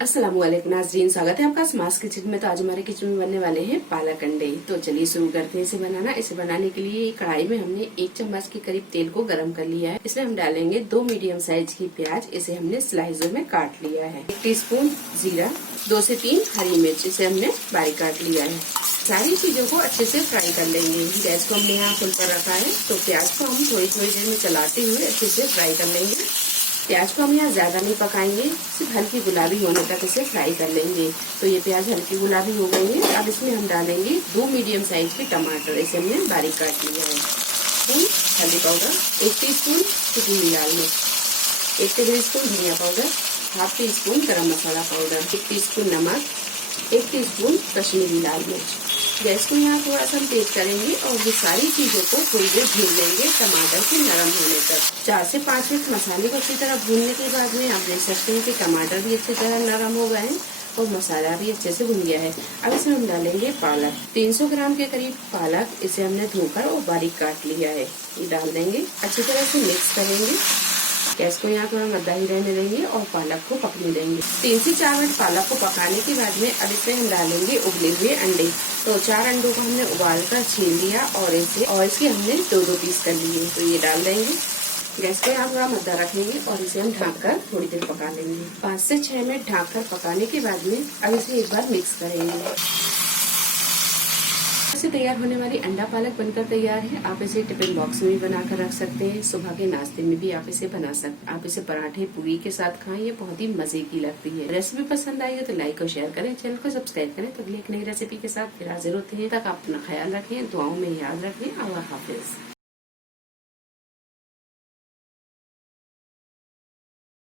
अस्सलामुअलैकुम नाज़रीन, स्वागत है आपका अशमा किचन में। तो आज हमारे किचन में बनने वाले हैं पालक अंडे। तो चलिए शुरू करते हैं इसे बनाना। इसे बनाने के लिए कढ़ाई में हमने 1 चम्मच के करीब तेल को गरम कर लिया है। इसमें हम डालेंगे 2 मीडियम साइज की प्याज, इसे हमने स्लाइसों में काट लिया है। 1 टीस्पून जीरा, 2 से 3 हरी मिर्च, इसे हमने बारीक काट लिया है। सारी चीजों को अच्छे से फ्राई कर लेंगे। गैस को हमने यहाँ फुल पर रखा है। तो प्याज को हम थोड़ी थोड़ी देर में चलाते हुए अच्छे से फ्राई कर लेंगे। प्याज को हम यहाँ ज्यादा नहीं पकाएंगे, सिर्फ हल्की गुलाबी होने तक इसे फ्राई कर लेंगे। तो ये प्याज हल्की गुलाबी हो गई है। अब इसमें हम डालेंगे 2 मीडियम साइज के टमाटर, इसे हमने बारीक काट लिया है। हल्दी पाउडर, 1 टीस्पून कश्मीरी लाल मिर्च, 1 टेबल स्पून धनिया पाउडर, हाफ टी स्पून गरम मसाला पाउडर, 1 टीस्पून नमक, 1 टीस्पून कश्मीरी लाल मिर्च। गैस को यहाँ थोड़ा सा हम तेज करेंगे और ये सारी चीजों को थोड़ी देर भून लेंगे टमाटर के नरम होने तक। 4 से 5 मिनट मसाले को अच्छी तरह भूनने के बाद में आप देख सकते हैं कि टमाटर भी अच्छी तरह नरम हो गए हैं और मसाला भी अच्छे से भुन गया है। अब इसमें हम डालेंगे पालक, 300 ग्राम के करीब पालक, इसे हमने धोकर और बारीक काट लिया है। ये डाल देंगे, अच्छी तरह से मिक्स करेंगे। गैस को यहाँ थोड़ा मद्दा ही रहने देंगे और पालक को पकने देंगे। 3 से 4 मिनट पालक को पकाने के बाद में अब इसमें हम डालेंगे उबले हुए अंडे। तो 4 अंडों को हमने उबाल कर छील लिया और इसके हमने 2-2 पीस कर लिए। तो ये डाल देंगे। गैस को यहाँ थोड़ा मद्दा रखेंगे और इसे हम ढककर थोड़ी देर पका लेंगे। 5 से 6 मिनट ढककर पकाने के बाद में अब इसे एक बार मिक्स करेंगे। से तैयार होने वाली अंडा पालक बनकर तैयार है। आप इसे टिफिन बॉक्स में भी बनाकर रख सकते हैं। सुबह के नाश्ते में भी आप इसे बना सकते। आप इसे पराठे पूरी के साथ खाएं, ये बहुत ही मजे की लगती है। रेसिपी पसंद आई है तो लाइक और शेयर करें, चैनल को सब्सक्राइब करें। तो अगली एक नई रेसिपी के साथ फिर हाजिर होते हैं। तक आप अपना ख्याल रखें, दुआओं में याद रखें। अल्लाह हाफिज।